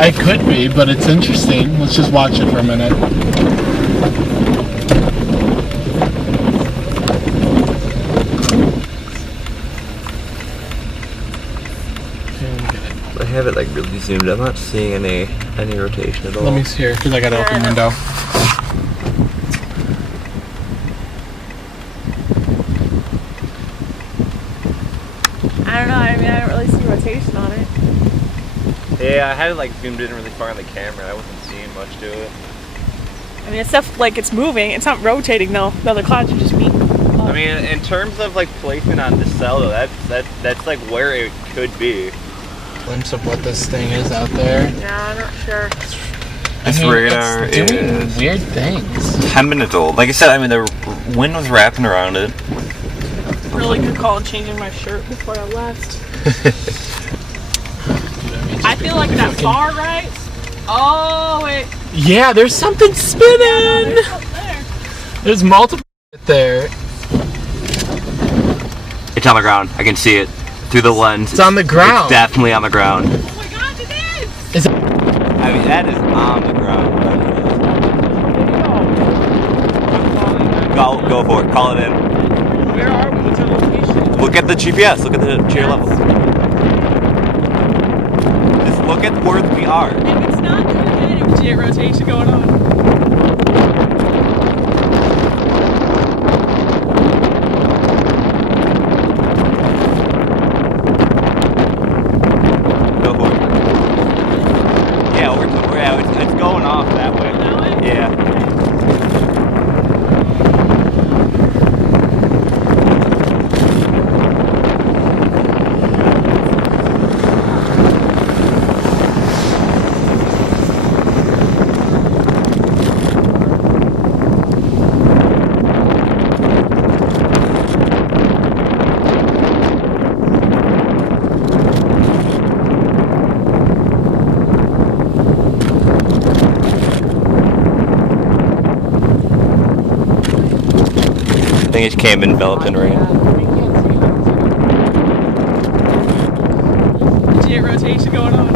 I could be, but it's interesting. Let's just watch it for a minute. I have it like really zoomed. I'm not seeing any rotation at all. Let me see here, because I got to open the window. I don't know. I mean, I don't really see rotation on it. Yeah, I had it like zoomed in really far on the camera. I wasn't seeing much to it. I mean, it's stuff like it's moving. It's not rotating though. The other clouds are just being. I mean, in terms of like placement on the cell, though, that's like where it could be. Glimpse of what this thing is out there. Yeah, I'm not sure. This radar it's doing weird things. 10 minutes old. Like I said, I mean, the wind was wrapping around it. Really good call on changing my shirt before I left. I feel like that far right. Oh wait. Yeah, there's something spinning. There. There's multiple there. It's on the ground. I can see it through the lens. It's on the ground. It's definitely on the ground. Oh my god, it is! Is it? I mean, that is on the ground. Go for it. Call it in. Where are we? What's our location? Look at the GPS. Look at the chair level. Just look at where we are. If it's not doing any jet rotation going on. It's going off that way. That way? Yeah. I think it came enveloped in rain. Jet rotation going on.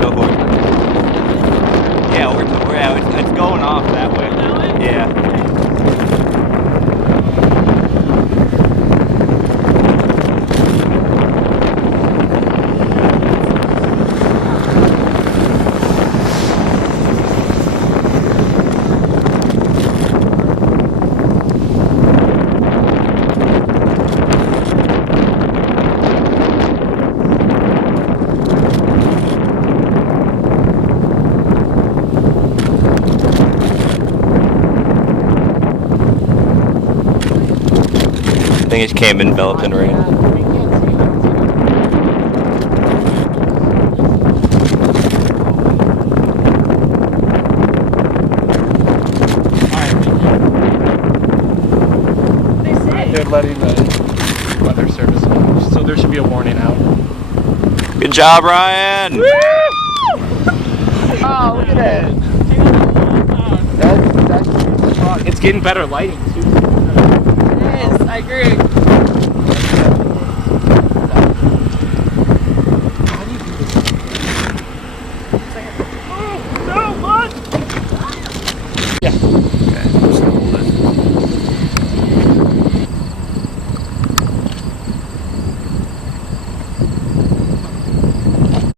Go for it. Yeah, it's going off that way. That way? Yeah. I think it came enveloped in rain. They say. They're letting the weather service know, so there should be a warning out. Good job, Ryan! Woo! Oh, look at that. That's it's getting better lighting too. It is. I agree.